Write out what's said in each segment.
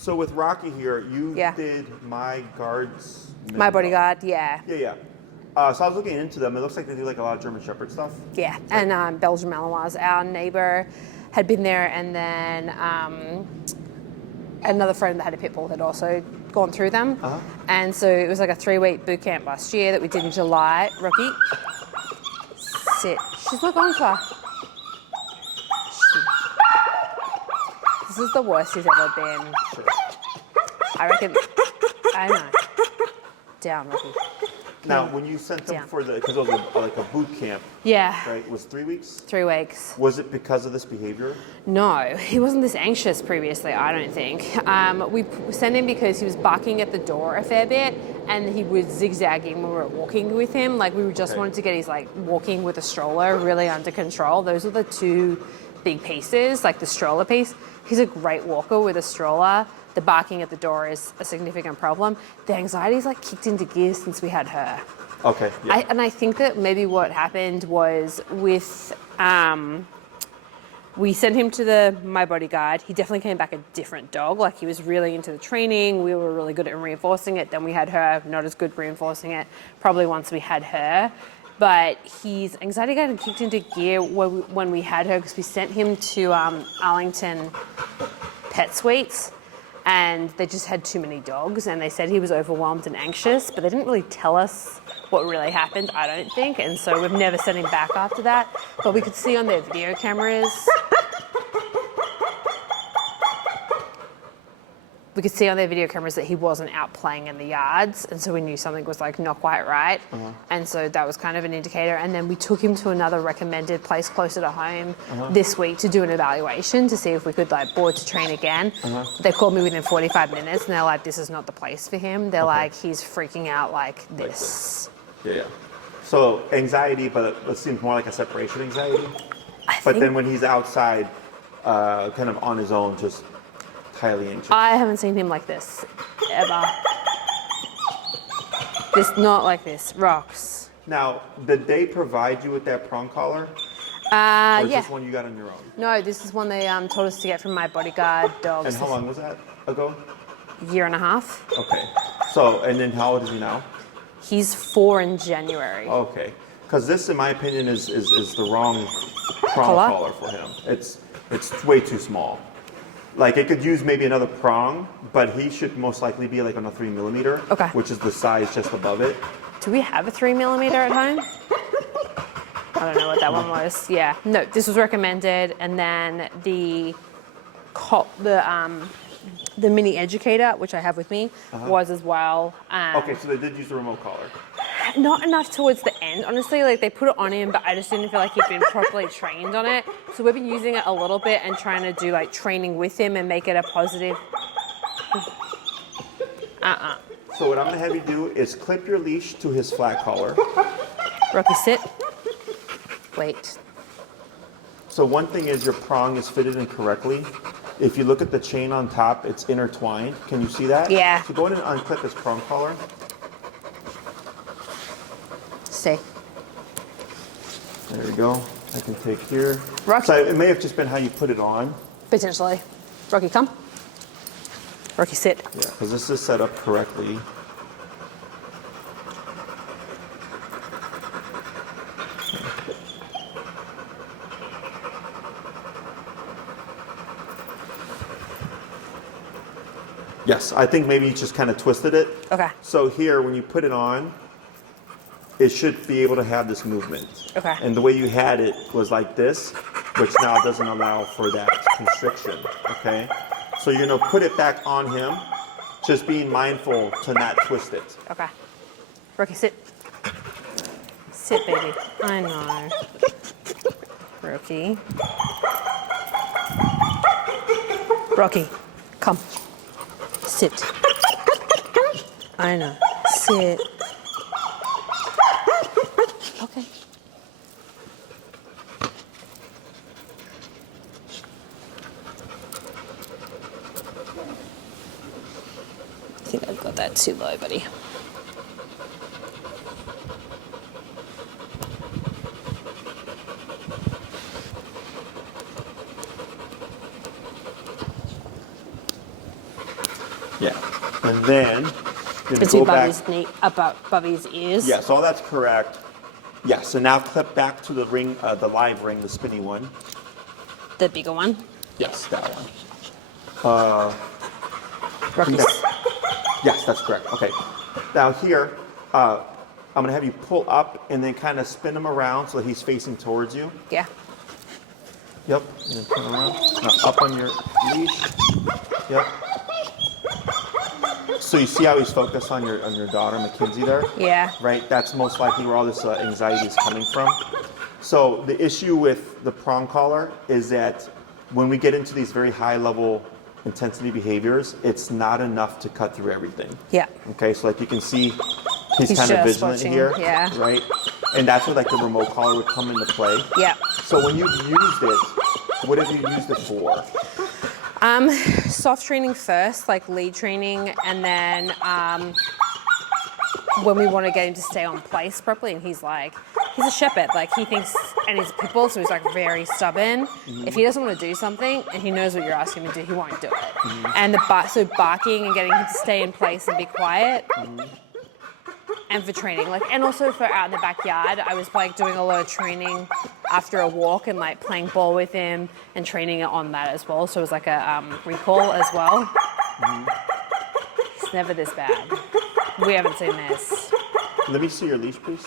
So with Rocky here, you did My Guards. My Bodyguard, yeah. Yeah. So I was looking into them. It looks like they do like a lot of German Shepherd stuff. Yeah, and Belgian Malinois. Our neighbor had been there, and then another friend that had a pit bull had also gone through them. And so it was like a 3-week boot camp last year that we did in July. Rocky, sit. She's not going far. This is the worst he's ever been. Sure. I reckon. I know. Down, Rocky. Now, when you sent them for because it was like a boot camp. Yeah. Right? It was 3 weeks? 3 weeks. Was it because of this behavior? No, he wasn't this anxious previously, I don't think. We sent him because he was barking at the door a fair bit, and he was zigzagging when we were walking with him. Like, we just wanted to get his, like, walking with a stroller really under control. Those are the two big pieces, like the stroller piece. He's a great walker with a stroller. The barking at the door is a significant problem. The anxiety's like kicked into gear since we had her. Okay. Yeah. And I think that maybe what happened was with, we sent him to the My Bodyguard. He definitely came back a different dog. Like, he was really into the training. We were really good at reinforcing it. Then we had her, not as good reinforcing it, probably once we had her. But his anxiety got kicked into gear when we had her, because we sent him to Arlington Pet Suites, and they just had too many dogs, and they said he was overwhelmed and anxious, but they didn't really tell us what really happened, I don't think, and so we've never sent him back after that. But we could see on their video cameras, that he wasn't out playing in the yards, and so we knew something was like not quite right. And so that was kind of an indicator. And then we took him to another recommended place closer to home this week to do an evaluation to see if we could like board to train again. They called me within 45 minutes, and they're like, this is not the place for him. They're like, he's freaking out like this. Yeah. So anxiety, but it seems more like a separation anxiety. But then when he's outside, kind of on his own, just highly anxious. I haven't seen him like this ever. Not like this. Rocks. Now, did they provide you with that prong collar? Or is this one you got on your own? No, this is one they told us to get from My Bodyguard dogs. And how long was that ago? Year and a half. Okay. So, and then how old is he now? He's 4 in January. Okay. Because this, in my opinion, is the wrong prong collar for him. It's way too small. Like, it could use maybe another prong, but he should most likely be like on a 3mm, which is the size just above it. Do we have a 3mm at home? I don't know what that one was. Yeah, no, this was recommended, and then the mini educator, which I have with me, was as well. Okay, so they did use the remote collar. Not enough towards the end, honestly. Like, they put it on him, but I just didn't feel like he'd been properly trained on it. So we've been using it a little bit and trying to do like training with him and make it a positive. So what I'm gonna have you do is clip your leash to his flat collar. Rocky, sit. Wait. So one thing is your prong is fitted in correctly. If you look at the chain on top, it's intertwined. Can you see that? Yeah. So go ahead and unclip his prong collar. Stay. There we go. I can take here. Rocky. So it may have just been how you put it on. Potentially. Rocky, come. Rocky, sit. Yeah, because this is set up correctly. Yes, I think maybe you just kind of twisted it. Okay. So here, when you put it on, it should be able to have this movement. Okay. And the way you had it was like this, which now doesn't allow for that constriction, okay? So you're gonna put it back on him, just being mindful to not twist it. Okay. Rocky, sit. Sit, baby. I know. Rocky. Rocky, come. Sit. I know. Sit. Okay. I think I've got that too low, buddy. Yeah. And then you're Between go back. Bubby's ears. Yes, all that's correct. Yes, and now clip back to the ring, the live ring, the spinny one. The bigger one. Yes, that one. Rocky's. Yes, that's correct. Okay. Now here, I'm gonna have you pull up and then kind of spin him around so that he's facing towards you. Yeah. Yep. And then turn around. Now up on your leash. Yep. So you see how he's focused on your daughter, Mackenzie, there? Yeah. Right? That's most likely where all this anxiety is coming from. So the issue with the prong collar is that when we get into these very high level intensity behaviors, it's not enough to cut through everything. Yeah. Okay, so like you can see he's He's kind of just vigilant watching, here. yeah. Right? And that's where like the remote collar would come into play. Yeah. So when you've used it, what have you used it for? Soft training first, like lead training, and then when we want to get him to stay on place properly, and he's a shepherd, like he thinks, and he's a pit bull, so he's like very stubborn. If he doesn't want to do something and he knows what you're asking him to do, he won't do it. And so barking and getting him to stay in place and be quiet. And for training, and also for out in the backyard, I was like doing a lot of training after a walk and like playing ball with him and training it on that as well. So it was like a recall as well. It's never this bad. We haven't seen this. Let me see your leash, please.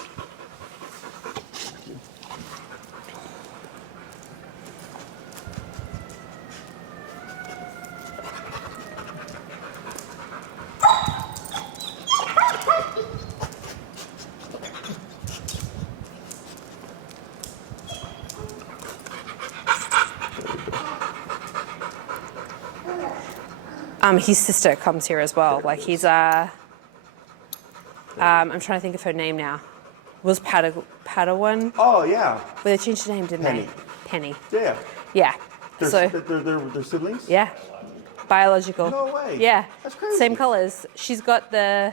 His sister comes here as well. Like he's I'm trying to think of her name now. Was Padawan? Oh yeah. But they changed her name, didn't Penny. they? Penny. Yeah. Yeah. They're siblings? Yeah. Biological. No way. Yeah. That's crazy. Same colors. She's got the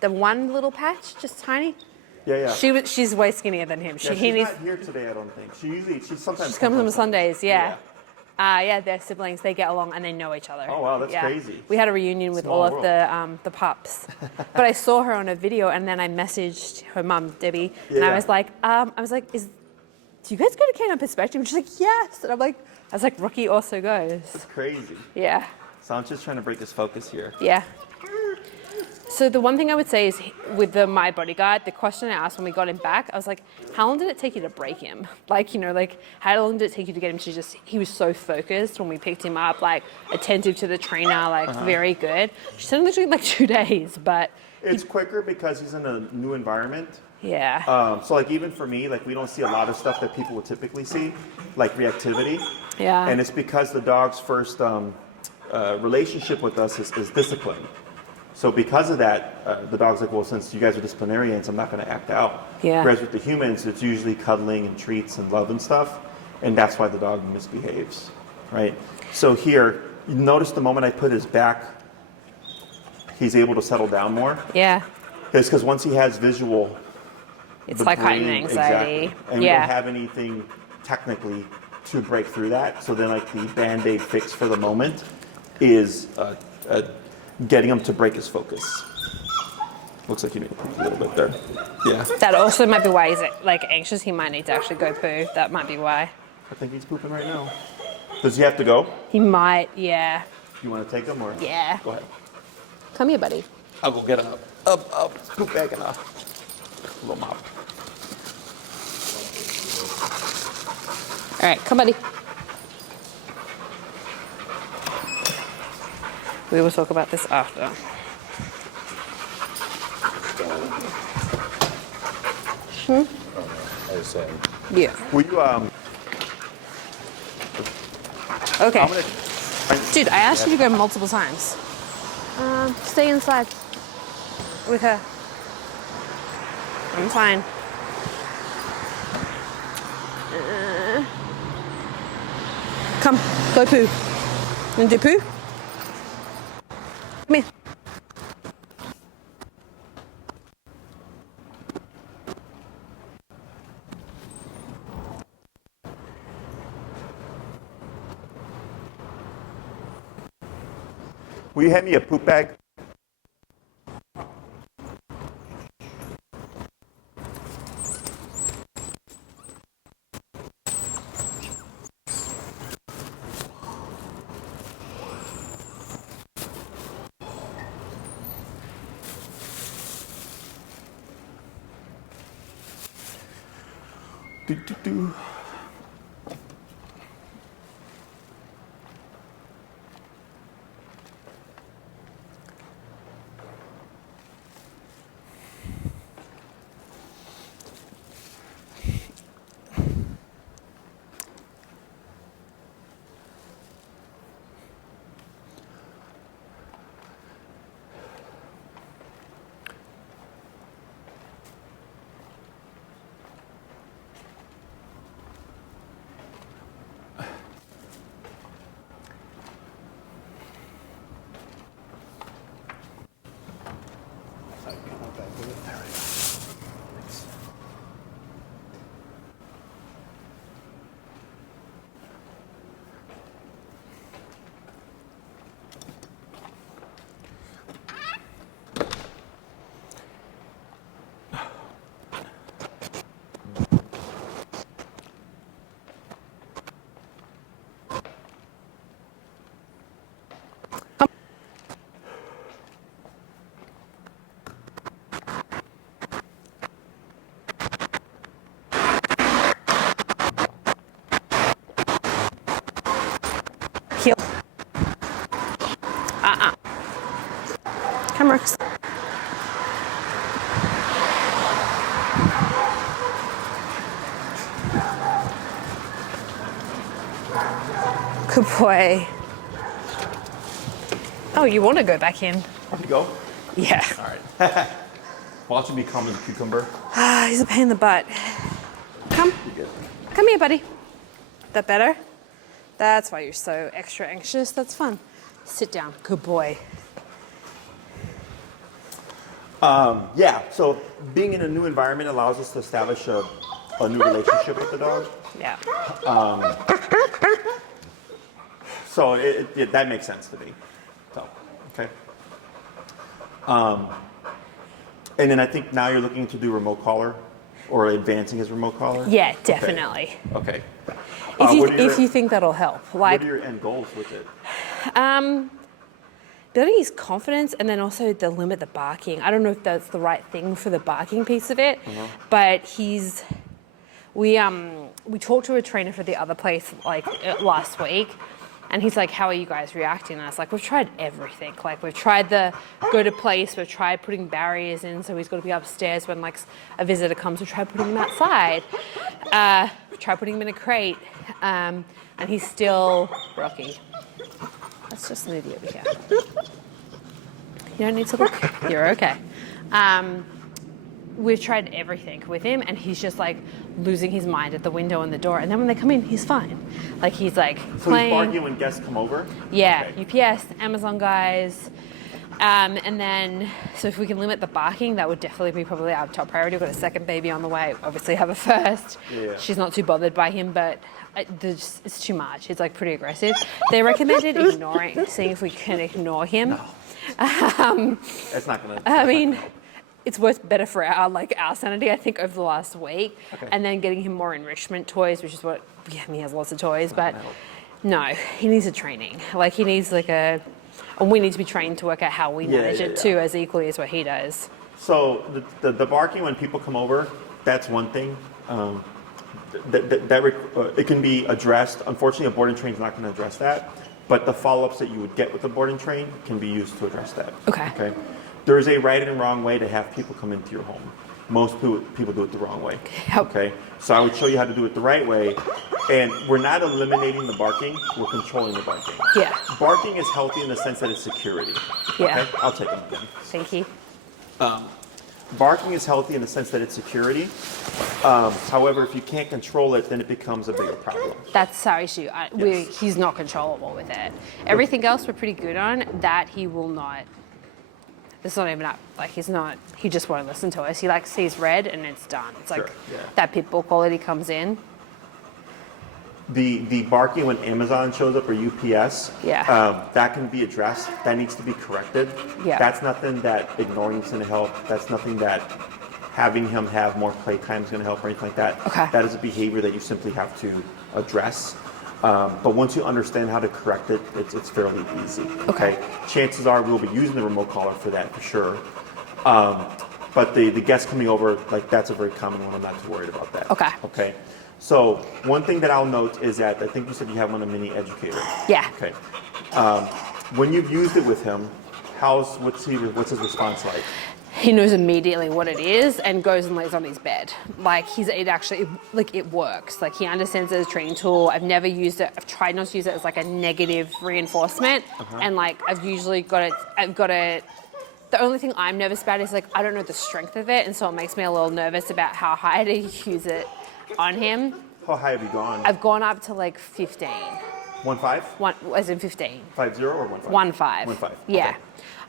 one little patch, just tiny. Yeah, yeah. She's way skinnier than him. Yeah, she's not here today, I don't think. She sometimes comes on Sundays, yeah. Yeah. Yeah, they're siblings. They get along and they know each other. Oh, wow, that's crazy. We had a reunion with Small all of world. the pups. But I saw her on a video and then I messaged her mum, Debbie, and Yeah. I was like, do you guys go to Canine Perspective? And she's like, yes. And I was like, Rocky also goes. That's crazy. Yeah. So I'm just trying to break his focus here. Yeah. So the one thing I would say is with my bodyguard, the question I asked when we got him back, I was like, how long did it take you to break him? How long did it take you to get him to he was so focused when we picked him up, attentive to the trainer, very good. She said it took 2 days, but. It's quicker because he's in a new environment. Yeah. So even for me, we don't see a lot of stuff that people would typically see, like reactivity. Yeah. And it's because the dog's first relationship with us is discipline. So because of that, the dog's like, well, since you guys are disciplinarians, I'm not going to act out. Yeah. Whereas with the humans, it's usually cuddling and treats and love and stuff, and that's why the dog misbehaves, right? So here, you notice the moment I put his back, he's able to settle down more. Yeah. It's because once he has visual, It's the like heightened brain- anxiety. Exactly. And we don't have anything technically to break through that. So then the Band-Aid fix for the moment is getting him to break his focus. Looks like he made a poop a little bit there. Yeah. That also might be why he's anxious. He might need to actually go poo. That might be why. I think he's pooping right now. Does he have to go? He might, yeah. You want to take him or? Yeah. Go ahead. Come here, buddy. I'll go get a poop bag and a little mop. All right, come, buddy. We will talk about this after. I was saying. Yeah. Will you Okay. I'm gonna. Dude, I asked you to go multiple times. Stay inside with her. I'm fine. Come, go poo. You wanna do poo? Come here. Will you hand me a poop bag? Do, do, do. Heel. Come, Rex. Good boy. Oh, you want to go back in? Want to go? Yeah. All right. Watch him become a cucumber. He's a pain in the butt. Come. You're good. Come here, buddy. That better? That's why you're so extra anxious. That's fun. Sit down. Good boy. Yeah, so being in a new environment allows us to establish a new relationship with the dog. Yeah. So that makes sense to me. So, okay. And then I think now you're looking to do remote collar or advancing his remote collar? Yeah, definitely. Okay. If you think that'll help. Like, what are your end goals with it? building his confidence and then also the limit the barking. I don't know if that's the right thing for the barking piece of it, but we talked to a trainer for the other place like last week, and he's like, how are you guys reacting? And I was like, we've tried everything. Like, we've tried the go to place, we've tried putting barriers in so he's got to be upstairs when like a visitor comes, we've tried putting him outside, we've tried putting him in a crate, and he's still rocky. That's just an idiot over here. You don't need to look. You're okay. We've tried everything with him, and he's just like losing his mind at the window and the door. And then when they come in, he's fine. Like, he's like playing. So he's barking when guests come over? Yeah, Okay. UPS, Amazon guys. And then, so if we can limit the barking, that would definitely be probably our top priority. We've got a second baby on the way. Obviously have a first. Yeah. She's not too bothered by him, but it's too much. He's like pretty aggressive. They recommended ignoring, seeing if we can ignore him. No. That's not gonna. I mean, it's worked better for our sanity, I think, over the last week. Okay. And then getting him more enrichment toys, which is what, yeah, he has lots of toys, but no, he needs a training. Like, he needs like and we need to be trained to work out how we manage it too, as equally as what he does. So the barking when people come over, that's one thing. It can be addressed. Unfortunately, a boarding train is not going to address that. But the follow-ups that you would get with the boarding train can be used to address that. Okay. There is a right and wrong way to have people come into your home. Most people do it the wrong way. Okay. So I would show you how to do it the right way. And we're not eliminating the barking, we're controlling the barking. Yeah. Barking is healthy in the sense that it's security. Yeah. Okay? I'll take it again. Thank you. Barking is healthy in the sense that it's security. However, if you can't control it, then it becomes a bigger problem. That's our issue. He's not controllable with it. Everything else we're pretty good on. That he will not. It's not even up. Like, he's not. He just won't listen to us. He like sees red and it's done. It's like Sure, yeah. that pit bull quality comes in. the barking when Amazon shows up or UPS, that can be addressed. That needs to be corrected. Yeah. That's nothing that ignoring is going to help. That's nothing that having him have more playtime is going to help or anything like that. Okay. That is a behavior that you simply have to address. But once you understand how to correct it, it's fairly easy. Okay. Chances are we'll be using the remote collar for that for sure. But the guests coming over, like that's a very common one. I'm not too worried about that. Okay. Okay. So one thing that I'll note is that I think you said you have one a mini educator. Yeah. Okay. When you've used it with him, what's his response like? He knows immediately what it is and goes and lays on his bed. Like it works. Like he understands it as a training tool. I've never used it. I've tried not to use it as like a negative reinforcement. And like I've usually got it. The only thing I'm nervous about is like I don't know the strength of it, and so it makes me a little nervous about how high to use it on him. How high have you gone? I've gone up to like 15. 1.5? One as in 15. 5.0 or 1.5? 1.5. 1.5. Yeah. Okay.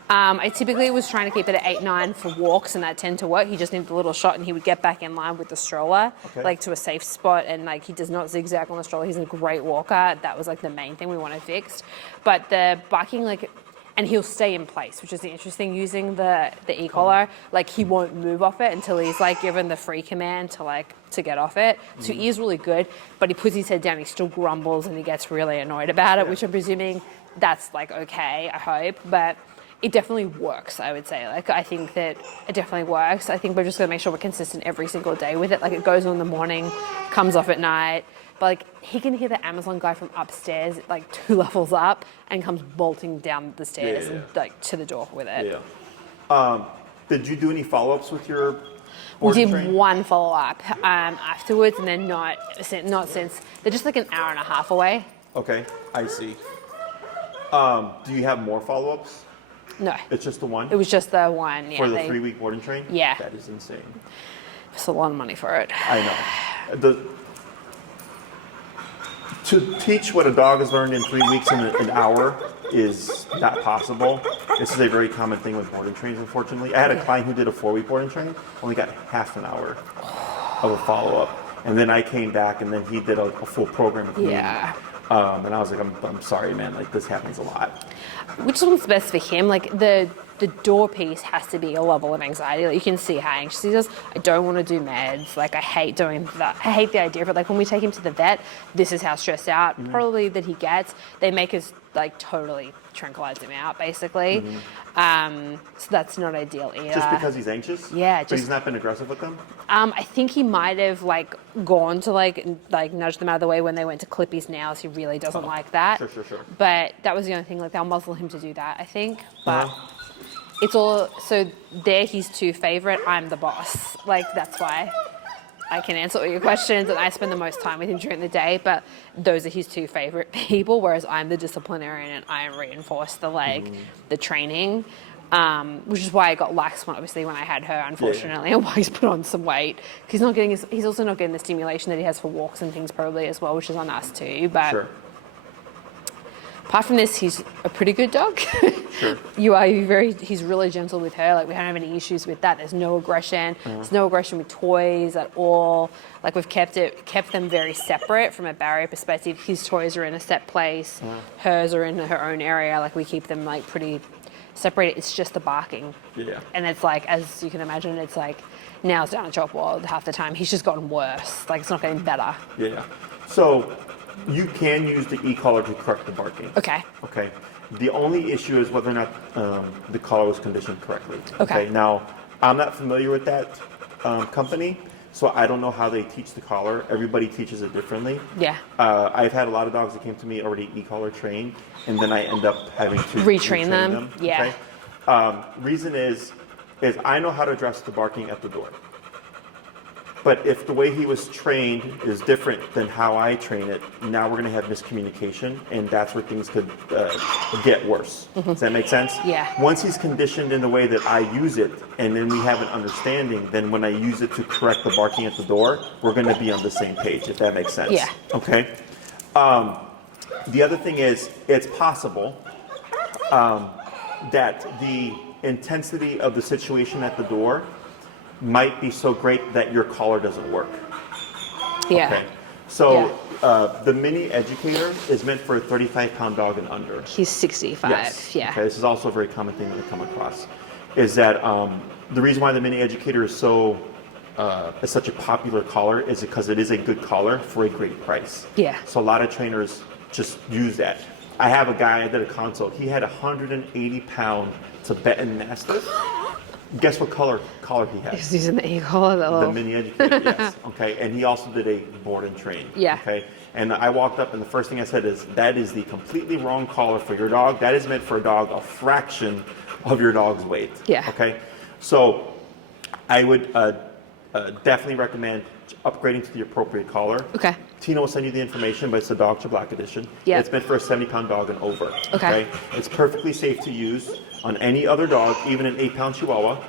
I typically was trying to keep it at 8-9 for walks, and that tend to work. He just needed a little shot, and he would get back in line with the stroller, like to a safe spot, and like he does not zigzag on the stroller. He's a great walker. That was like the main thing we wanted fixed. But the barking, and he'll stay in place, which is interesting using the e-collar. Like he won't move off it until he's like given the free command to get off it. So he is really good, but he puts his head down, he still grumbles and he gets really annoyed about it, which I'm presuming that's like okay, I hope. But it definitely works, I would say. Like I think that it definitely works. I think we're just gonna make sure we're consistent every single day with it. Like it goes on in the morning, comes off at night. But like he can hear the Amazon guy from upstairs, like 2 levels up, and comes bolting down the stairs and like to the door with it. Yeah. Did you do any follow-ups with your We board and did train? one follow-up afterwards, and then not since. They're just like an hour and a half away. Okay, I see. Do you have more follow-ups? No, It's just the one? it was just the one. Yeah, For the 3-week board and train? Yeah. That is insane. It's a lot of money for it. I know. To teach what a dog has learned in 3 weeks in an hour is not possible. This is a very common thing with board and trains, unfortunately. I had a client who did a 4-week board and train, only got half an hour of a follow-up. And then I came back and then he did a full program with me. Yeah. And I was like, I'm sorry, man, like this happens a lot. Which one's best for him? Like the door piece has to be a level of anxiety. Like you can see how anxious he is. I don't want to do meds. Like I hate doing that. I hate the idea of it. Like when we take him to the vet, this is how stressed out probably that he gets. They make us like totally tranquilize him out, basically. So that's not ideal either. Just because he's anxious? Yeah, But he's not been aggressive with them? I think he might have like gone to like nudge them out of the way when they went to clip his nails. He really doesn't like that. Sure. But that was the only thing. Like they'll muzzle him to do that, I think. But it's all so they're his 2 favorite. I'm the boss. Like that's why I can answer all your questions, and I spend the most time with him during the day. But those are his 2 favorite people, whereas I'm the disciplinarian and I reinforce the training. Which is why I got lax one, obviously, when I had her, unfortunately, and why he's put on some weight. He's not getting he's also not getting the stimulation that he has for walks and things probably as well, which is on us too. But apart from this, he's a pretty good dog. Sure. He's really gentle with her. Like we don't have any issues with that. There's no aggression. There's no aggression with toys at all. Like we've kept them very separate from a barrier perspective. His toys are in a set place. Hers are in her own area. Like we keep them like pretty separated. It's just the barking. Yeah. And it's like, as you can imagine, it's like nails down a chalkboard half the time. He's just gotten worse. Like it's not getting better. Yeah. So you can use the e-collar to correct the barking. Okay. Okay. The only issue is whether or not the collar was conditioned correctly. Okay. Now, I'm not familiar with that company, so I don't know how they teach the collar. Everybody teaches it differently. Yeah. I've had a lot of dogs that came to me already e-collar trained, and then I end up having to retrain them. Yeah. Okay? Reason is I know how to address the barking at the door. But if the way he was trained is different than how I train it, now we're going to have miscommunication, and that's where things could get worse. Does that make sense? Yeah. Once he's conditioned in the way that I use it, and then we have an understanding, then when I use it to correct the barking at the door, we're going to be on the same page, if that makes sense. Yeah. Okay? The other thing is, it's possible that the intensity of the situation at the door might be so great that your collar doesn't work. Yeah. Okay. So the mini educator is meant for a 35-pound dog and under. He's 65. Yes. Yeah. Okay, this is also a very common thing that we come across. Is that the reason why the mini educator is is such a popular collar is because it is a good collar for a great price. Yeah. So a lot of trainers just use that. I have a guy I did a consult. He had a 180-pound Tibetan Mastiff. Guess what collar he has? He's using the e-collar. The mini educator, yes. Okay, and he also did a board and train. Yeah. Okay, and I walked up, and the first thing I said is, that is the completely wrong collar for your dog. That is meant for a dog a fraction of your dog's weight. Yeah. Okay, so I would definitely recommend upgrading to the appropriate collar. Okay. Tina will send you the information, but it's the Dog to Black edition. Yeah. It's meant for a 70-pound dog and over. Okay. It's perfectly safe to use on any other dog, even an 8-pound Chihuahua.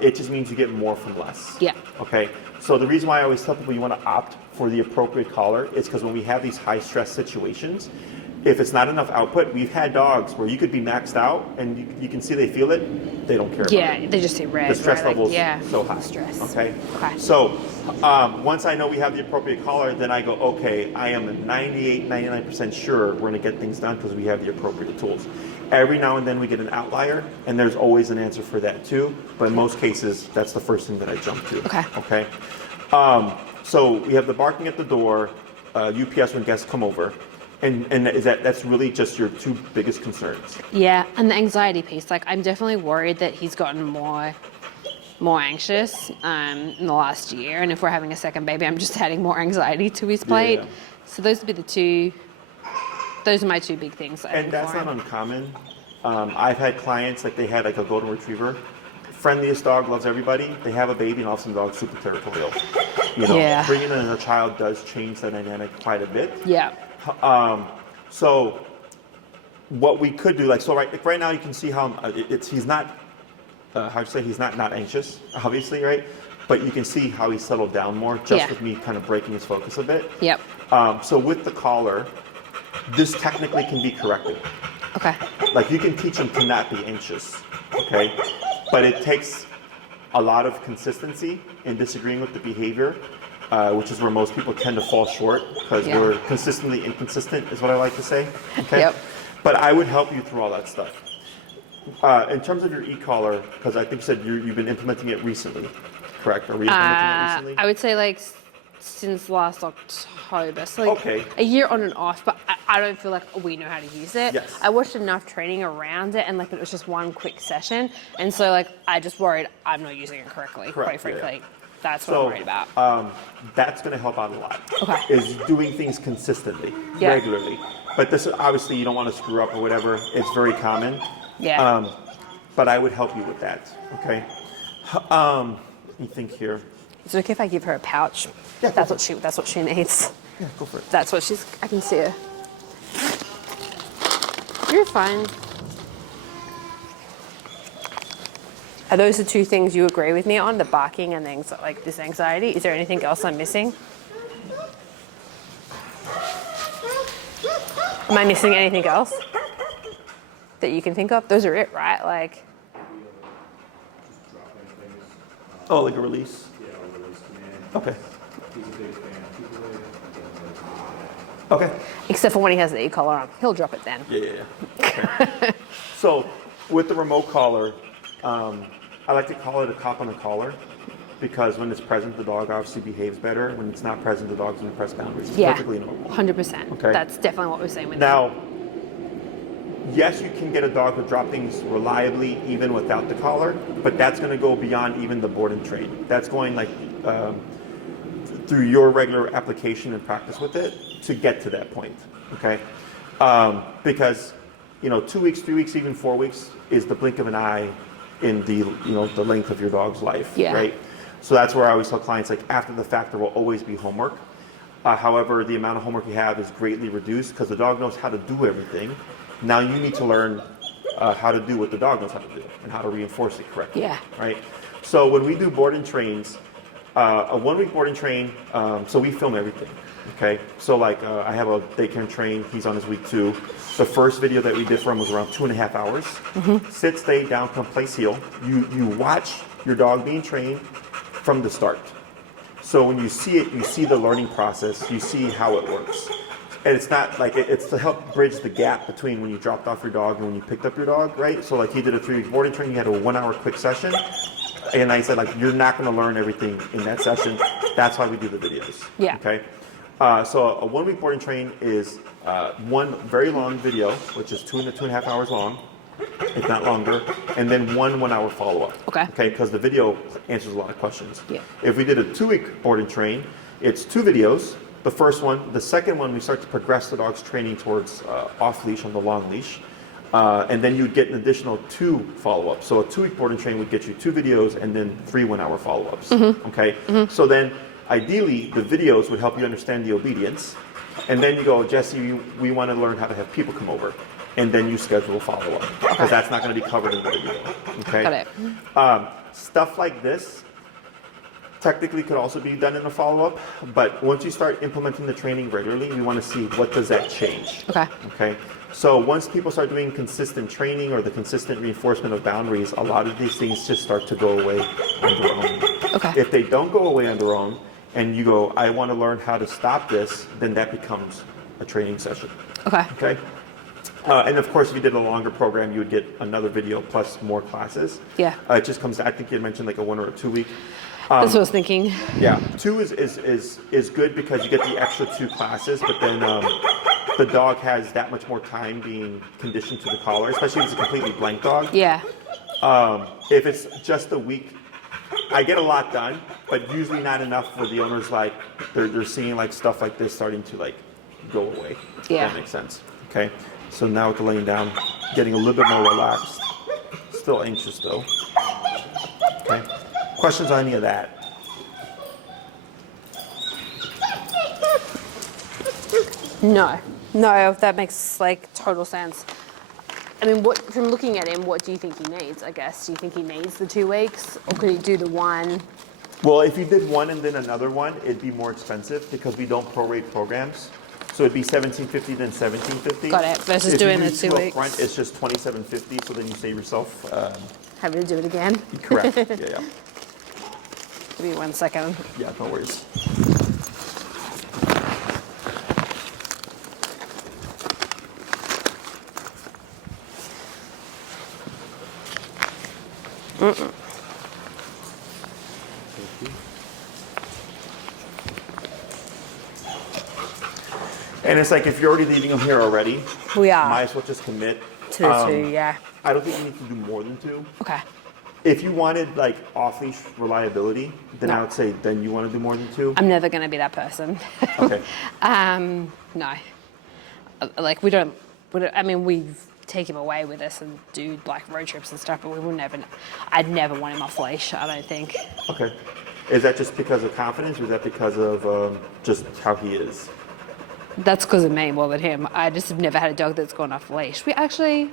It just means you get more from less. Yeah. Okay. So the reason why I always tell people you want to opt for the appropriate collar is because when we have these high stress situations, if it's not enough output, we've had dogs where you could be maxed out and you can see they feel it, they don't care about it. Yeah, they just see red. The stress right? level's yeah. so high. Stress. Okay. Okay. So once I know we have the appropriate collar, then I go, okay, I am 98, 99% sure we're going to get things done because we have the appropriate tools. Every now and then we get an outlier, and there's always an answer for that too. But in most cases, that's the first thing that I jump to. Okay. Okay. So we have the barking at the door, UPS when guests come over. And that's really just your two biggest concerns. Yeah, and the anxiety piece. Like, I'm definitely worried that he's gotten more anxious in the last year. And if we're having a second baby, I'm just adding more anxiety to his plate. Yeah. So those would be those are my two big things. And that's not uncommon. I've had clients, like they had like a golden retriever, friendliest dog, loves everybody. They have a baby and all of a sudden the dog's super territorial. You know, Yeah. bringing in a child does change the dynamic quite a bit. Yeah. So what we could do, like, so right now you can see how he's not, he's not anxious, obviously, right? But you can see how he settled down more just with me kind of breaking his focus a bit. Yep. So with the collar, this technically can be corrected. Okay. Like you can teach him to not be anxious, okay? But it takes a lot of consistency in disagreeing with the behavior, which is where most people tend to fall short because we're consistently inconsistent, is what I like to say. Okay. Yep. But I would help you through all that stuff. In terms of your e-collar, because I think you said you've been implementing it recently, correct? Are we implementing it recently? I would say like since last October, so like Okay. a year on and off, but I don't feel like we know how to use it. Yes. I watched enough training around it and like it was just one quick session, and so like I just worried I'm not using it correctly, quite frankly. Yeah. That's what I'm worried about. That's going to help out a lot. Okay. Is doing things consistently, regularly. But this obviously you don't want to screw up or whatever. It's very common. Yeah. But I would help you with that. Okay. Let me think here. Is it okay if I give her a pouch? Yeah, That's what she needs. Yeah, go for it. That's what I can see her. You're fine. Are those the two things you agree with me on? The barking and this anxiety? Is there anything else I'm missing? Am I missing anything else that you can think of? Those are it, right? Like. Oh, like a release? Yeah, a release command. Okay. He's a big fan. Okay. Except for when he has the e-collar on. He'll drop it then. Yeah. Okay. So with the remote collar, I like to call it a cop on the collar because when it's present, the dog obviously behaves better. When it's not present, the dog's going to press boundaries. It's perfectly normal. 100%. Okay. That's definitely what we're saying with Now, yes, you can get a dog to drop things reliably even without the collar, but that's going to go beyond even the board and train. That's going like through your regular application and practice with it to get to that point. Okay, because 2 weeks, 3 weeks, even 4 weeks is the blink of an eye in the the length of your dog's life. Yeah. Right. So that's where I always tell clients, like, after the fact, there will always be homework. However, the amount of homework you have is greatly reduced because the dog knows how to do everything. Now you need to learn how to do what the dog knows how to do and how to reinforce it correctly. Yeah. Right. So when we do board and trains, a 1 week board and train, so we film everything. Okay. So like I have a daycare and train. He's on his week 2. The first video that we did for him was around 2.5 hours. Mm-hmm. Sit, stay, down, come, place, heel. You watch your dog being trained from the start. So when you see it, you see the learning process, you see how it works. And it's not like, it's to help bridge the gap between when you dropped off your dog and when you picked up your dog, right? So like he did a 3-week boarding training, he had a 1-hour quick session. And I said, like, you're not going to learn everything in that session. That's why we do the videos. Yeah. Okay. So a 1-week boarding train is one very long video, which is 2.5 hours long, if not longer, and then one 1-hour follow-up. Okay. Okay, because the video answers a lot of questions. Yeah. If we did a 2-week boarding train, it's 2 videos. The first one, the second one, we start to progress the dog's training towards off leash on the long leash. And then you'd get an additional 2 follow-ups. So a 2-week boarding train would get you 2 videos and then 3 1-hour follow-ups. Okay. So then, ideally, the videos would help you understand the obedience. And then you go, Jesse, we want to learn how to have people come over. And then you schedule a follow-up because that's not going to be covered in the video. Okay. Got it. Stuff like this technically could also be done in a follow-up, but once you start implementing the training regularly, we want to see what does that change. Okay. Okay. So once people start doing consistent training or the consistent reinforcement of boundaries, a lot of these things just start to go away on their own. Okay. If they don't go away on their own, and you go, I want to learn how to stop this, then that becomes a training session. Okay. Okay. And of course, if you did a longer program, you would get another video plus more classes. Yeah. It just comes. I think you had mentioned like a 1 or a 2 week. That's what I was thinking. Yeah, 2 is good because you get the extra 2 classes, but then the dog has that much more time being conditioned to the collar, especially if it's a completely blank dog. Yeah. If it's just a week, I get a lot done, but usually not enough where the owner's like, they're seeing like stuff like this starting to like go away. Yeah. If that makes sense. Okay, so now with the laying down, getting a little bit more relaxed. Still anxious though. Okay. Questions on any of that? No, that makes like total sense. I mean, from looking at him, what do you think he needs? I guess, do you think he needs the 2 weeks, or could he do the 1? Well, if you did one and then another one, it'd be more expensive because we don't prorate programs. So it'd be $1,750 then $1,750. Got it. Versus If doing you the do 2 two weeks. Upfront, it's just $2,750. So then you save yourself. Having to do it again. Correct. Yeah. Give me 1 second. Yeah. No worries. And it's like if you're already leaving them here already, We are. might as well just commit. To the 2, yeah. I don't think you need to do more than 2. Okay. If you wanted like off-leash reliability, then No. I would say then you want to do more than 2. I'm never going to be that person. Okay. No. Like, we don't, I mean, we take him away with us and do like road trips and stuff, but we would never, I'd never want him off leash, I don't think. Okay. Is that just because of confidence, or is that because of just how he is? That's because of me more than him. I just have never had a dog that's gone off leash. We actually,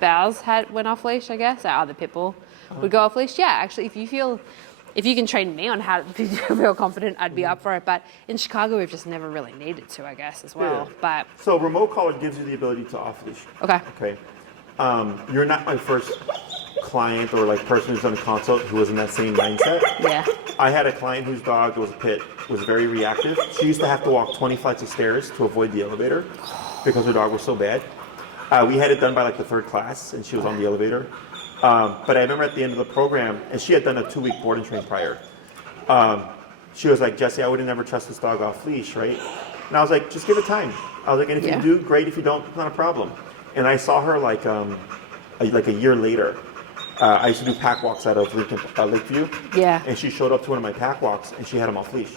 Bow's went off leash, I guess. Our other pit bull would go off leash. Yeah, actually, if you can train me on how to feel confident, I'd be up for it. But in Chicago, we've just never really needed to, I guess, as well. Yeah. But So remote collar gives you the ability to off-leash. okay, Okay. You're not my first client or like person who's done a consult who was in that same mindset. yeah, I had a client whose dog was a pit, was very reactive. She used to have to walk 20 flights of stairs to avoid the elevator because her dog was so bad. We had it done by like the 3rd class, and she was on the elevator. But I remember at the end of the program, and she had done a 2-week boarding train prior. She was like, Jesse, I would have never trust this dog off leash, right? And I was like, just give it time. I was like, and if Yeah. you do, great. If you don't, it's not a problem. And I saw her like a year later. I used to do pack walks out of Lakeview. yeah. And she showed up to one of my pack walks, and she had him off leash.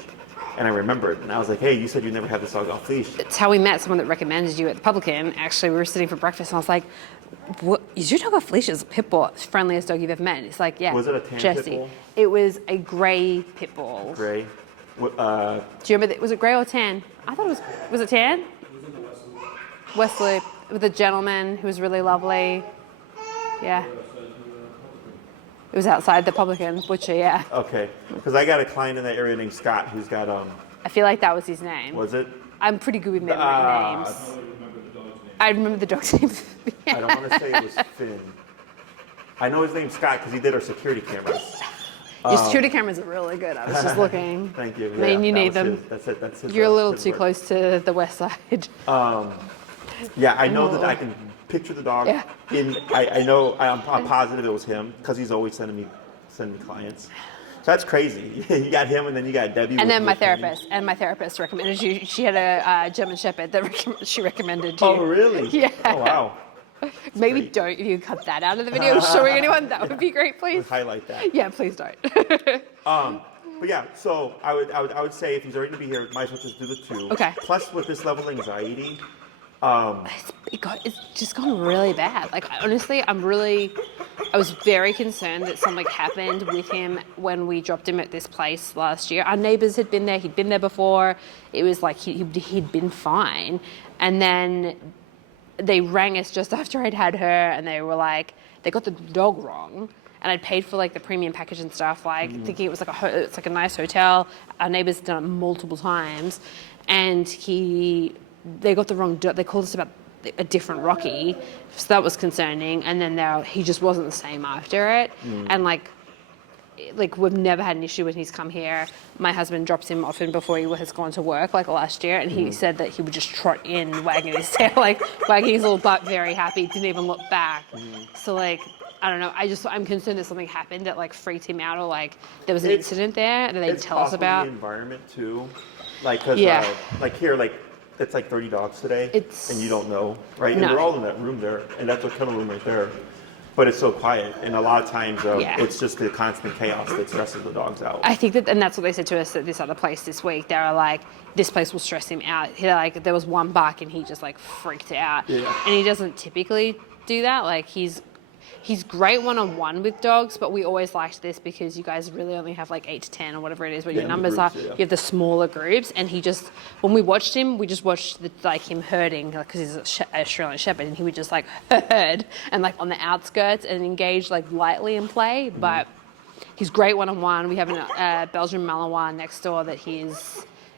And I remembered, and I was like, hey, you said you never had this dog off leash. It's how we met someone that recommended you at the Publican. Actually, we were sitting for breakfast, and I was like, "What is your dog off leash? Is pit bull friendliest dog you've ever met?" And it's like, yeah. Was it a tan Jesse. pit bull? It was a grey pit bull. Gray. Do you remember? Was it grey or tan? I thought it was. Was it tan? West Loop with a gentleman who was really lovely. Yeah. It was outside the Publican butcher. Yeah. Okay, because I got a client in that area named Scott who's got I feel like that was his name. was it? I'm pretty good with memory Ah. names. I remember the dog's name. I don't want to say it was Finn. I know his name's Scott because he did our security cameras. Your security cameras are really good. I was just looking. Thank you. I mean, you that need was them. his- that's it. That's his, You're a little his too work. close to the west side. Yeah, I know that I can picture the dog. Yeah. I know I'm positive it was him because he's always sending me clients. So that's crazy. You got him, and then you got Debbie. And then with my therapist recommended you. She had a German Shepherd that she recommended you. Oh, really? Yeah. Oh, wow. Maybe great. don't, if you cut that out of the video showing anyone, that would be great, please. Highlight that. Yeah, please don't. But yeah, so I would say if he's already going to be here, might as well just do the 2. Okay. Plus, with this level of anxiety, It's just gone really bad. Like, honestly, I was very concerned that something happened with him when we dropped him at this place last year. Our neighbors had been there. He'd been there before. It was like he'd been fine. And then they rang us just after I'd had her, and they were like, they got the dog wrong. And I'd paid for like the premium package and stuff, like thinking it was like it's like a nice hotel. Our neighbors had done it multiple times, and they got the wrong. They called us about a different Rocky, so that was concerning. And then he just wasn't the same after it, and like we've never had an issue when he's come here. My husband drops him often before he has gone to work, like last year, and he said that he would just trot in, wagging his tail, like wagging his little butt, very happy, didn't even look back. So like, I don't know. I'm concerned that something happened that like freaked him out, or like there was an incident there that they tell us about. The environment too, like because like here, like it's like 30 dogs today, and you don't know, right? And No. they're all in that room there, and that's a kennel room right there. But it's so quiet, and a lot of times it's just the constant chaos that stresses the dogs out. I think and that's what they said to us at this other place this week. They were like, this place will stress him out. There was one bark and he just like freaked out. Yeah. And he doesn't typically do that. Like he's great one-on-one with dogs, but we always liked this because you guys really only have like 8 to 10 or whatever it is, what your numbers groups, are. yeah. You have the smaller groups, and when we watched him, we just watched him herding, because he's a Australian Shepherd, and he would just like herd and like on the outskirts and engage like lightly in play, but he's great one-on-one. We have a Belgian Malinois next door that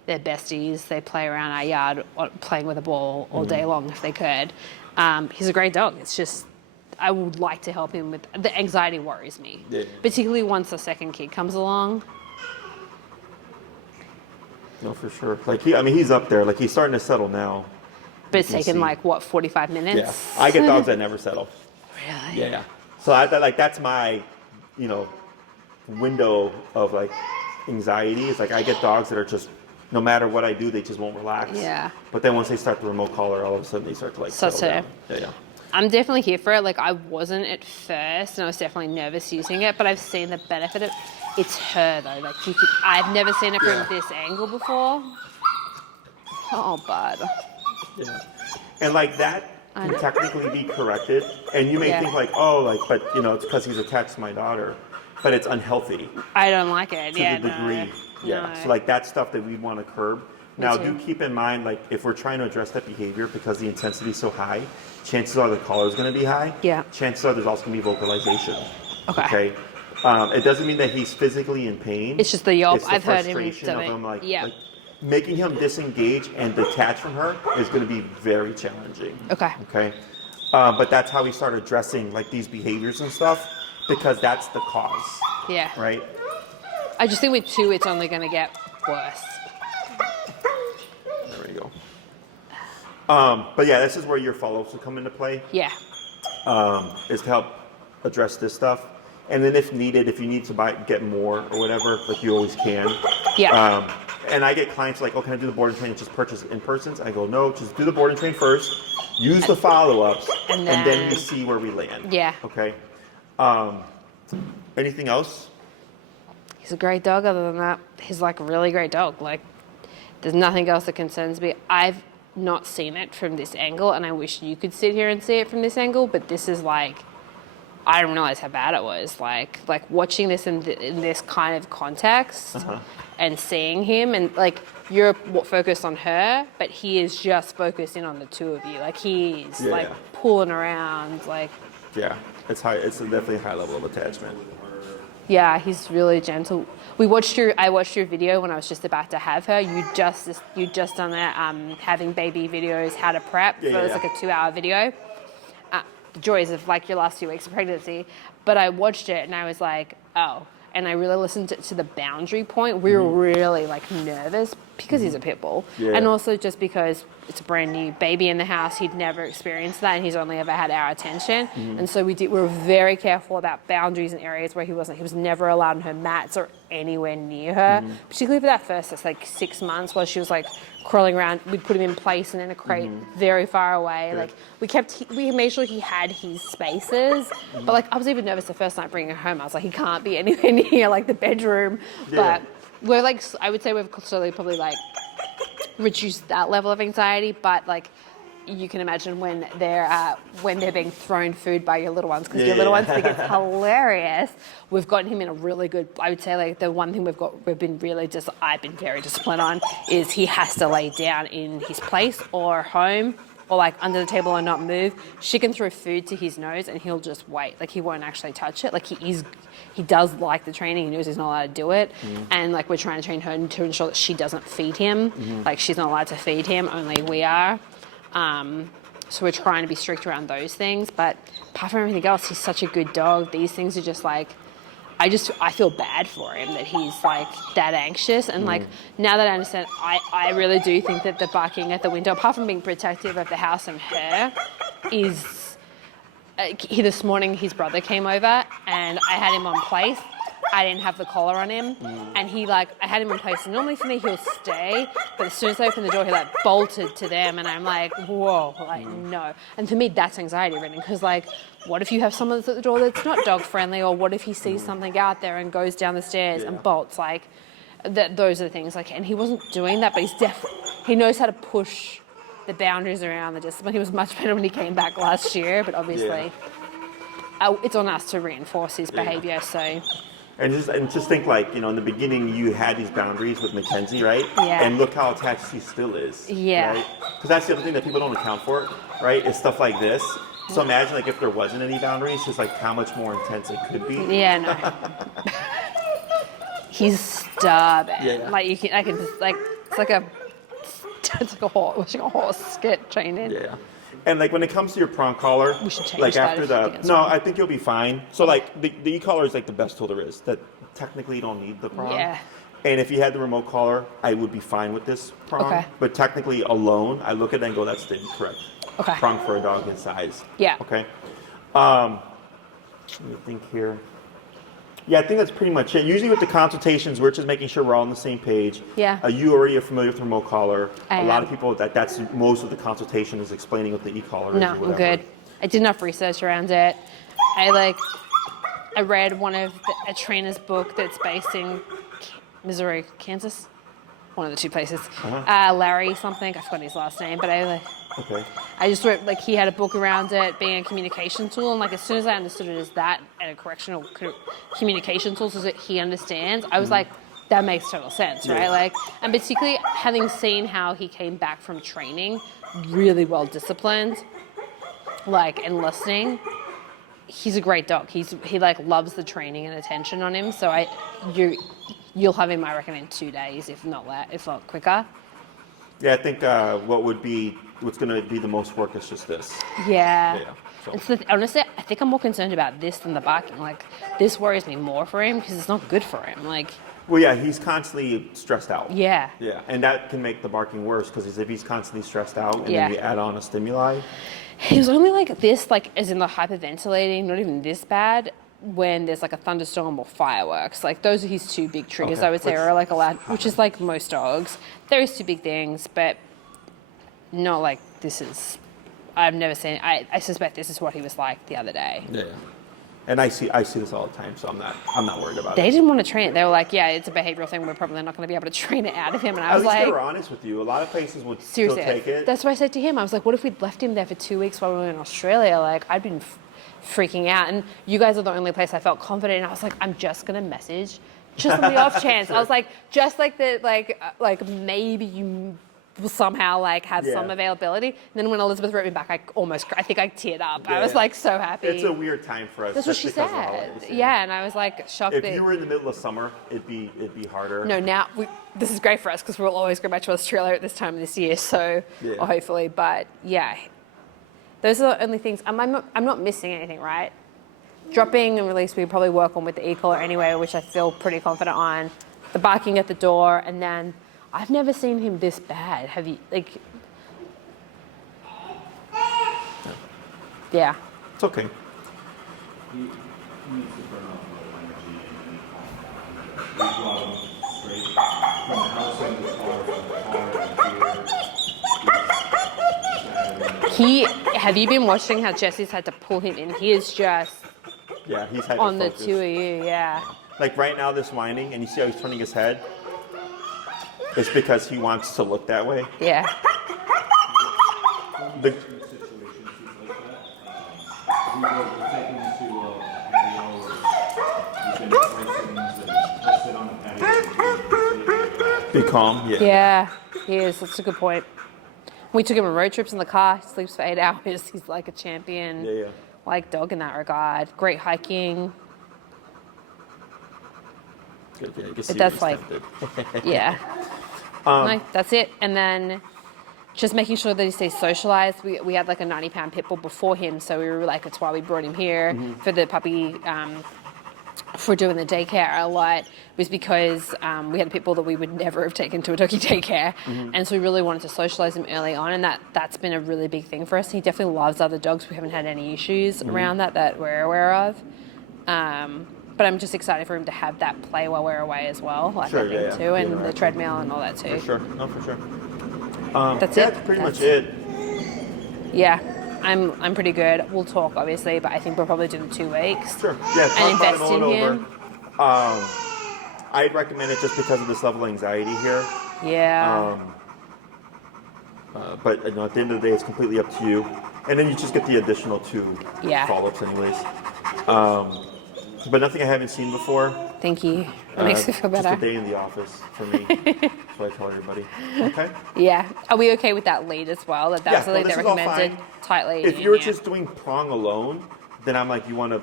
they're besties. They play around our yard playing with a ball all day long if they could. He's a great dog. It's just, I would like to help him with the anxiety. Worries me, particularly once the second kid comes along. No, for sure. Like he's up there. Like he's starting to settle now. But it's taken like 45 minutes? Yeah, I get dogs that never settle. Really? Yeah. So that's my, window of like anxiety. It's like I get dogs that are just, no matter what I do, they just won't relax. Yeah. But then once they start the remote collar, all of a sudden they start to like settle down. Yeah. I'm definitely here for it. Like, I wasn't at first, and I was definitely nervous using it, but I've seen the benefit of it. It's her, though. Like, I've never seen it from this angle before. Oh, bud. Yeah. And like that can technically be corrected. And you may think like, but it's because he's attached to my daughter. But it's unhealthy. I don't like it. To the degree. Yeah. So like that's stuff that we want to curb. Now, do keep in mind, like, if we're trying to address that behavior because the intensity is so high, chances are the collar is going to be high. Yeah. Chances are there's also going to be vocalization. Okay. It doesn't mean that he's physically in pain. It's just the yelp. It's the I've heard him frustration of him, like, making him disengage and detach from her is going to be very challenging. Okay. Okay. But that's how we start addressing like these behaviors and stuff, because that's the cause. Yeah. Right. I just think with 2, it's only going to get worse. There we go. But yeah, this is where your follow-ups will come into play. Yeah. Is to help address this stuff. And then if needed, if you need to get more or whatever, like you always can. Yeah. And I get clients like, can I do the board and train and just purchase in persons? I go, no, just do the board and train first, use the follow-ups, and then we see where we land. Yeah. Okay. Anything else? He's a great dog. Other than that, he's like a really great dog. Like, there's nothing else that concerns me. I've not seen it from this angle, and I wish you could sit here and see it from this angle, but this is like, I didn't realize how bad it was. Like watching this in this kind of context and seeing him, and like, you're focused on her, but he is just focused in on the 2 of you. Like, he's like pulling around, like. Yeah, it's high. It's definitely a high level of attachment. Yeah, he's really gentle. I watched your video when I was just about to have her. You just done that having baby videos, how to prep. It was like a 2-hour video. The joys of like your last few weeks of pregnancy. But I watched it and I was like, oh. and I really listened to the boundary point, we were really like nervous because he's a pit bull, and also just because it's a brand new baby in the house. He'd never experienced that, and he's only ever had our attention. And so we were very careful about boundaries and areas where he was never allowed on her mats or anywhere near her, particularly for that first like 6 months while she was like crawling around. We'd put him in place and in a crate very far away. Like we made sure he had his spaces, but like I was even nervous the first night bringing him home. I was like, he can't be anywhere near like the bedroom. But we're like, I would say we've slowly probably like reduced that level of anxiety. But like you can imagine when they're being thrown food by your little ones, because your little ones think it's hilarious. We've gotten him in a really good, I would say like the one thing I've been very disciplined on is he has to lay down in his place or home or like under the table and not move. She can throw food to his nose and he'll just wait. Like he won't actually touch it. Like he does like the training. He knows he's not allowed to do it. And like we're trying to train her to ensure that she doesn't feed him. Like she's not allowed to feed him, only we are. So we're trying to be strict around those things, but apart from everything else, he's such a good dog. These things are just like, I feel bad for him that he's like that anxious. And like, now that I understand, I really do think that the barking at the window, apart from being protective of the house and her, is, this morning his brother came over and I had him on place. I didn't have the collar on him, and I had him in place. And normally for me, he'll stay, but as soon as I opened the door, he like bolted to them, and I'm like, whoa, like no. And for me, that's anxiety ridden, because like, what if you have someone that's at the door that's not dog friendly, or what if he sees something out there and goes down the stairs and bolts? Like, those are the things. Like, and he wasn't doing that, but he knows how to push the boundaries around the discipline. He was much better when he came back last year, but obviously, it's on us to reinforce his behavior. So. And just think, like, in the beginning you had these boundaries with Mackenzie, right? Yeah. And look how attached she still is. Yeah. Right? Because that's the other thing that people don't account for, right? Is stuff like this. So imagine, like, if there wasn't any boundaries, just like how much more intense it could be. Yeah, no. He's stubborn. Yeah. Like I can just like it's like a horse, watching a horse get trained in. Yeah. And like when it comes to your prong collar, We should change like that after if the you think it's no, wrong. I think you'll be fine. So like the e-collar is like the best tool there is. That technically you don't need the prong. Yeah. And if you had the remote collar, I would be fine with this prong. Okay. But technically alone, I look at it and go, that's the incorrect Okay. prong for a dog his size. Yeah. Okay. Let me think here. Yeah, I think that's pretty much it. Usually with the consultations, we're just making sure we're all on the same page. Yeah. You already are familiar with the remote collar. I A lot am. of people, that's most of the consultation is explaining what the e-collar is No, or I'm whatever. good. I did enough research around it. I read a trainer's book that's based in Missouri, Kansas, one of the two places. Larry something, I forgot his last name, but Okay. I just read, like, he had a book around it being a communication tool, and like as soon as I understood it as that and a correctional communication tool so that he understands, I was like, that makes total sense, right? Yeah. Like, and particularly having seen how he came back from training, really well disciplined, like, and listening. He's a great dog. He like loves the training and attention on him. So you'll have him, I reckon, in 2 days, if not quicker. Yeah, I think what's going to be the most work is just this. Yeah. So. Honestly, I think I'm more concerned about this than the barking. Like, this worries me more for him because it's not good for him. Like, Well, yeah, he's constantly stressed out. yeah. Yeah, and that can make the barking worse because if he's constantly stressed out and Yeah. then you add on a stimuli. He was only like this, like, as in the hyperventilating, not even this bad, when there's like a thunderstorm or fireworks. Like, those are his two big triggers, Okay. I would say, are like allowed, which is like most dogs. There is two big things, but not like this is. I've never seen. I suspect this is what he was like the other day. Yeah. And I see this all the time, so I'm not worried about They it. didn't want to train it. They were like, yeah, it's a behavioral thing. We're probably not going to be able to train it out of him. And I At was least like, they were honest with you. A lot of places would seriously, still take it. that's what I said to him. I was like, what if we'd left him there for 2 weeks while we were in Australia? Like, I'd been freaking out. And you guys are the only place I felt confident in. I was like, I'm just going to message, just on the off chance. I was like, just like the, like maybe you will somehow like have some Yeah. availability. And then when Elizabeth wrote me back, I think I teared up. I Yeah. was like so happy. It's a weird time for us. That's what just she because of said. holidays, Yeah, and I was like shocked If that. you were in the middle of summer, it'd be harder. No, now this is great for us because we'll always go back to Australia at this time of this year. So, Yeah. or hopefully, but yeah, those are the only things. I'm not missing anything, right? dropping and release we probably work on with the e-collar anyway, which I feel pretty confident on. The barking at the door, and then I've never seen him this bad. Have you, like... Yeah. It's okay. He needs to burn off a little energy and calm down. We brought him straight from the house into the car, from the car and here. Have you been watching how Jesse's had to pull him in? He is just Yeah, he's had on the focus. two of you, yeah. Like right now, this whining, and you see how he's turning his head? It's because he wants to look that way. Yeah. The, Situations like that. We will take him to a patio or we've been placing and he'll sit on the patio. be calm, yeah. Yeah, he is. That's a good point. We took him on road trips in the car. He sleeps for 8 hours. He's like a champion, Yeah. like dog in that regard. Great hiking. Good, yeah, you can see That's what he's like- tempted. Yeah. No, that's it. And then just making sure that he stays socialized. We had like a 90-pound pit bull before him, so we were like, that's why we brought him here for the puppy, for doing the daycare a lot, was because we had a pit bull that we would never have taken to a doggy daycare. And so we really wanted to socialize him early on, and that's been a really big thing for us. He definitely loves other dogs. We haven't had any issues around that we're aware of. But I'm just excited for him to have that play while we're away as well, like Sure, I think yeah. too, and Yeah, the right. treadmill and all that too. For sure, no, for sure. That's yeah, it. that's pretty much it. Yeah, I'm pretty good. We'll talk obviously, but I think we'll probably do the 2 weeks. Sure, yeah, talk And about it invest all in over. him. I'd recommend it just because of this level of anxiety here. Yeah. But you know, at the end of the day, it's completely up to you. And then you just get the additional 2 Yeah. follow-ups anyways. But nothing I haven't seen before. Thank you. It makes me feel Just better. a day in the office for me. That's what I tell everybody. Okay? Yeah. Are we okay with that lead as well? That Yeah, that's no, something this they is all recommended? fine. Tight lead. If you were yeah. just doing prong alone, then I'm like, you want to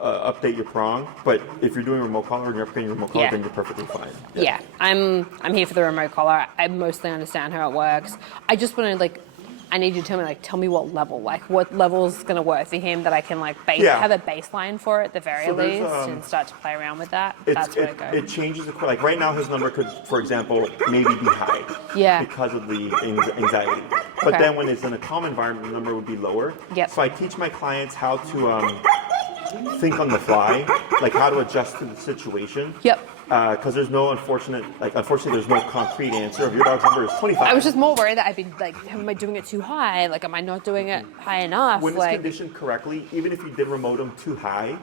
update your prong. But if you're doing remote collar and you're upgrading your remote collar, Yeah. then you're perfectly fine. Yeah, I'm here for the remote collar. I mostly understand how it works. I just want to I need you to tell me what level, what level's going to work for him that I can Yeah. have a baseline for at the very So there's, least and start to play around with that. That's where I go. It changes the like right now his number could, for example, maybe be high. Yeah. Because of the anxiety. But Okay. then when it's in a calm environment, the number would be lower. Yep. So I teach my clients how to think on the fly, like how to adjust to the situation. Yep. Because there's no unfortunately, there's no concrete answer. If your dog's number is 25. I was just more worried that I'd be am I doing it too high? Am I not doing it high enough? When it's conditioned correctly, even if you did remote him too high,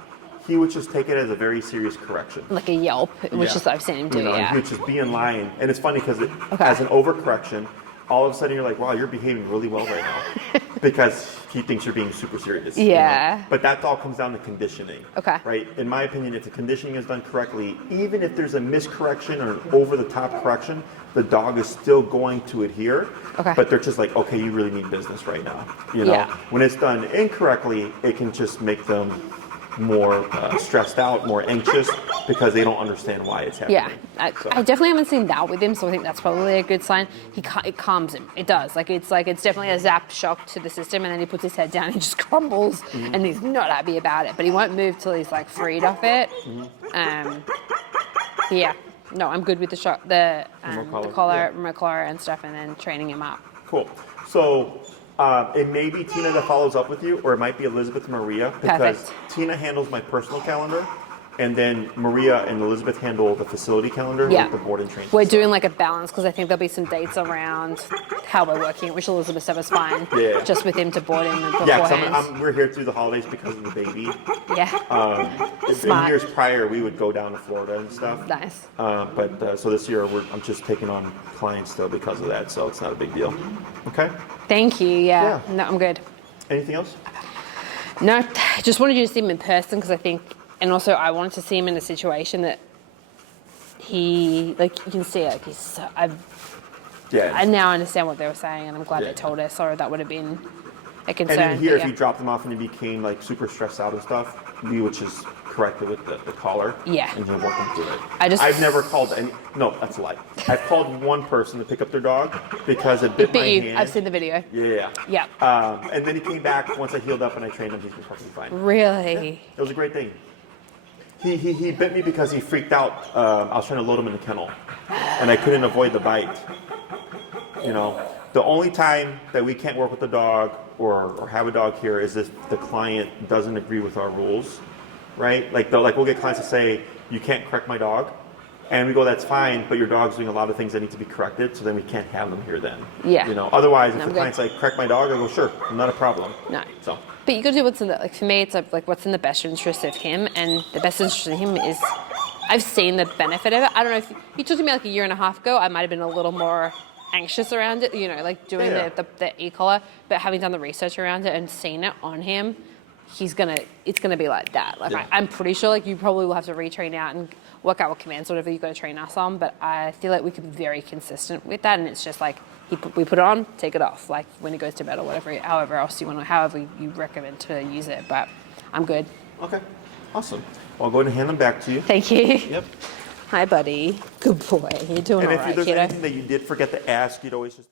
he would just take it as a very serious correction. like a yelp, which Yeah. is I've seen him do. You know, and Yeah. he would just be in line. And it's funny because Okay. as an overcorrection, all of a sudden you're like, wow, you're behaving really well right now. Because he thinks you're being super serious. you know? Yeah. But that all comes down to conditioning. Okay. Right? In my opinion, if the conditioning is done correctly, even if there's a miscorrection or an over-the-top correction, the dog is still going to adhere. Okay. But they're just like, okay, you really need business right now. You know? Yeah. When it's done incorrectly, it can just make them more stressed out, more anxious, because they don't understand why it's happening. Yeah, I definitely haven't seen that with him, so I think that's probably a good sign. It calms him. It does. It's definitely a zap shock to the system, and then he puts his head down and he just crumbles, and he's not happy about it. But he won't move till he's freed off it. Yeah, no, I'm good with the Remote collar, collar, yeah. remote collar and stuff, and then training him up. Cool. So it may be Tina that follows up with you, or it might be Elizabeth and Maria, because Perfect. Tina handles my personal calendar, and then Maria and Elizabeth handle the facility calendar, Yeah. like the board and training. We're stuff. doing a balance because I think there'll be some dates around how we're working, which Elizabeth said was fine. Yeah. Just with him to board him Yeah, beforehand. because we're here through the holidays because of the baby. Yeah. In Smart. years prior, we would go down to Florida and stuff. Nice. So this year, I'm just taking on clients still because of that, so it's not a big deal. Okay. Thank you. Yeah. Yeah. No, I'm good. Anything else? No, I just wanted you to see him in person because I think, and also I wanted to see him in a situation that he, you can see, he's so, Yeah. I now understand what they were saying, and I'm glad Yeah. they told us, or that would have been a concern. And then here, but if yeah. you dropped them off and he became super stressed out and stuff, we would just correct it with the collar. Yeah. And he'll work them through it. I've never called any. No, that's a lie. I've called one person to pick up their dog because it bit my hand. I've seen the video. Yeah. Yeah. And then he came back once I healed up and I trained him. He's been perfectly fine. Really? It was a great thing. He bit me because he freaked out. I was trying to load him in the kennel, and I couldn't avoid the bite. You know, the only time that we can't work with the dog or have a dog here is if the client doesn't agree with our rules, right? Like we'll get clients to say, you can't correct my dog. And we go, that's fine, but your dog's doing a lot of things that need to be corrected, so then we can't have them here then. Yeah. You know, otherwise, if No, the I'm client's like, correct my dog, I go, sure, not a problem. No. So. But you got to do what's in the, like for me, it's like what's in the best interest of him, and the best interest of him is, I've seen the benefit of it. I don't know if he took to me like a year and a half ago, I might have been a little more anxious around it, you know, like doing the e-collar, but having done the research around it and seen it on him, it's gonna be like that. Like I'm pretty sure like you probably will have to retrain out and work out what commands, whatever you've got to train us on, but I feel like we could be very consistent with that, and it's just like, we put it on, take it off, like when he goes to bed or whatever, however else you want to, however you recommend to use it, but I'm good. Okay, awesome. Well, I'll go ahead and hand them back to you. Thank you. Yep. Hi, buddy. Good boy. You're doing And all if right, there's kiddo. anything that you did forget to ask, you'd always just...